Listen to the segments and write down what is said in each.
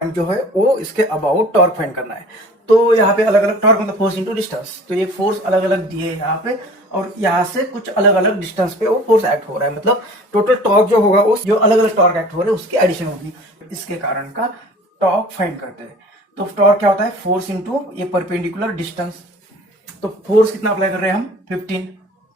जो है वो इसके अबाउट टॉर्क फाइंड करना है। तो यहाँ पे अलग अलग टॉर्क मतलब फोर्स इंटू डिस्टेंस, तो ये फोर्स अलग अलग दिए यहाँ पे और यहाँ से कुछ अलग अलग डिस्टेंस पे वो फोर्स एक्ट हो रहा है, मतलब टोटल टॉर्क जो होगा वो जो अलग अलग टॉर्क एक्ट हो रहे हैं उसकी एडिशन होगी, इसके कारण का टॉर्क फाइंड करते हैं। तो टॉर्क क्या होता है, फोर्स इंटू ये परपेंडिकुलर डिस्टेंस। तो फोर्स कितना अप्लाई कर रहे हैं हम, 15,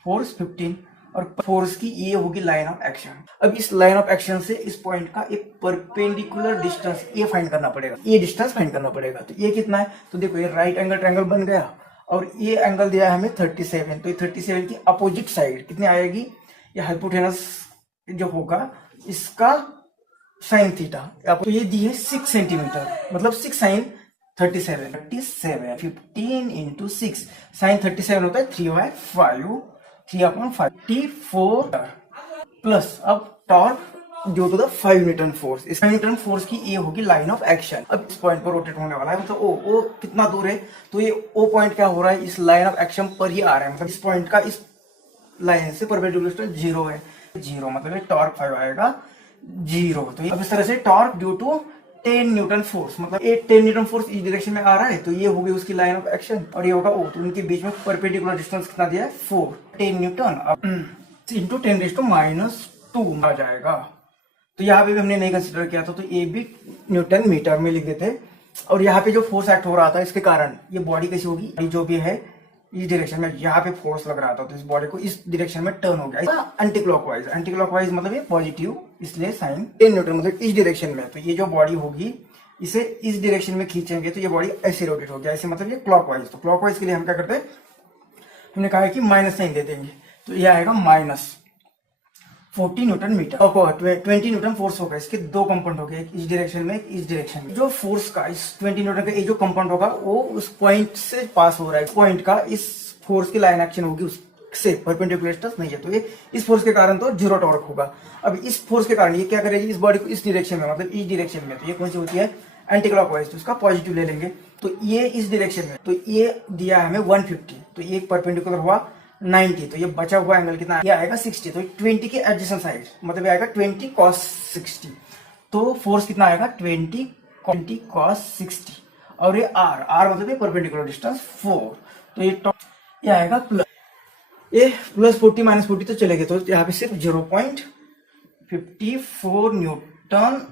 फोर्स 15 और फोर्स की ये होगी लाइन ऑफ एक्शन। अब इस लाइन ऑफ एक्शन से इस पॉइंट का एक परपेंडिकुलर डिस्टेंस ये फाइंड करना पड़ेगा, ये डिस्टेंस फाइंड करना पड़ेगा। तो ये कितना है, तो देखो ये राइट एंगल ट्रायंगल बन गया और ये एंगल दिया है हमें 37, तो ये 37 की अपोजिट साइड कितनी आएगी, ये हाइपोटेनस जो होगा इसका साइन थीटा, तो ये दी है 6 सेंटीमीटर, मतलब 6 साइन 37 15 इंटू 6 साइन 37 होता है 3/5 3/5 प्लस अब torque due to the 5 newton force. इस 5 न्यूटन फोर्स की ये होगी लाइन ऑफ एक्शन। अब इस पॉइंट पर रोटेट होने वाला है, मतलब ओ कितना दूर है, तो ये ओ पॉइंट क्या हो रहा है, इस लाइन ऑफ एक्शन पर ही आ रहा है, मतलब इस पॉइंट का इस लाइन से परपेंडिकुलर डिस्टेंस 0 है, 0 मतलब ये टॉर्क 5 आएगा 0। तो अब इस तरह से torque due to 10 newton force, मतलब ये 10 न्यूटन फोर्स इस डायरेक्शन में आ रहा है, तो ये होगी उसकी लाइन ऑफ एक्शन और ये होगा ओ, तो उनके बीच में परपेंडिकुलर डिस्टेंस कितना दिया है 4, 10 न्यूटन इंटू 10⁻²² आ जाएगा। तो यहाँ पे भी हमने नहीं कंसिडर किया था, तो ये भी न्यूटन मीटर में लिख देते। और यहाँ पे जो फोर्स एक्ट हो रहा था इसके कारण ये बॉडी कैसी होगी, जो भी है इस डायरेक्शन में यहाँ पे फोर्स लग रहा था, तो इस बॉडी को इस डायरेक्शन में टर्न हो गया एंटी क्लॉकवाइज, एंटी क्लॉकवाइज मतलब ये पॉजिटिव, इसलिए साइन 10 न्यूटन मतलब इस डायरेक्शन में। तो ये जो बॉडी होगी इसे इस डायरेक्शन में खींचेंगे तो ये बॉडी ऐसे रोटेट हो गया, ऐसे मतलब ये क्लॉकवाइज। तो क्लॉकवाइज के लिए हम क्या करते हैं, हमने कहा है कि माइनस साइन दे देंगे, तो ये आएगा -40 न्यूटन मीटर। 20 न्यूटन फोर्स होगा, इसके दो कंपाउंड हो गए, एक इस डायरेक्शन में एक इस डायरेक्शन में। जो फोर्स का इस 20 न्यूटन का ये जो कंपाउंड होगा वो उस पॉइंट से पास हो रहा है, पॉइंट का इस फोर्स की लाइन एक्शन होगी उससे परपेंडिकुलर डिस्टेंस नहीं है, तो ये इस फोर्स के कारण तो 0 टॉर्क होगा। अब इस फोर्स के कारण ये क्या करेगी, इस बॉडी को इस डायरेक्शन में मतलब इस डायरेक्शन में, तो ये कौन सी होती है एंटी क्लॉकवाइज, तो इसका पॉजिटिव ले लेंगे। तो ये इस डायरेक्शन में, तो ये दिया है हमें 150, तो ये परपेंडिकुलर हुआ 90, तो ये बचा हुआ एंगल कितना, ये आएगा 60, तो 20 के एडजेसेंट साइड मतलब ये आएगा 20 cos 60, तो फोर्स कितना आएगा 20 cos 60 और ये r मतलब ये परपेंडिकुलर डिस्टेंस 4, तो ये आएगा प्लस, ये +40 -40 तो चलेगा, तो यहाँ पे सिर्फ 0.54 न्यूटन